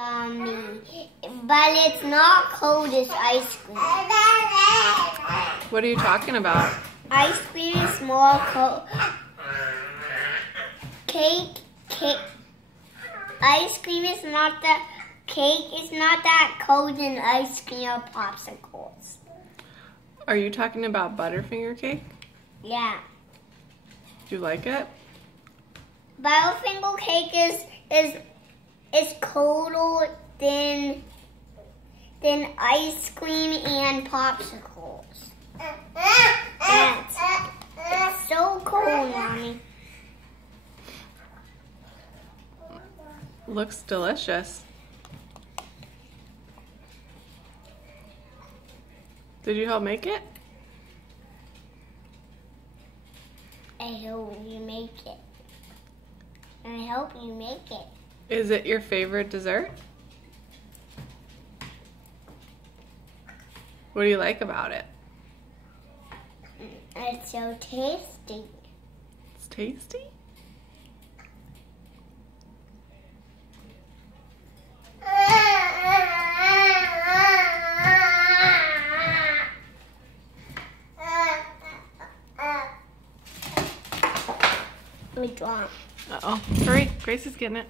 yummy. But it's not cold as ice cream. What are you talking about? Ice cream is more cold. Ice cream is not that. Cake is not that cold than ice cream or popsicles. Are you talking about Butterfinger cake? Yeah. Do you like it? Butterfinger cake is colder than ice cream and popsicles. It's so cold, Mommy. Looks delicious. Did you help make it? I hope you make it. I hope you make it. Is it your favorite dessert? What do you like about it? It's so tasty. It's tasty? Let me draw. Uh-oh. Hurry, Grace is getting it.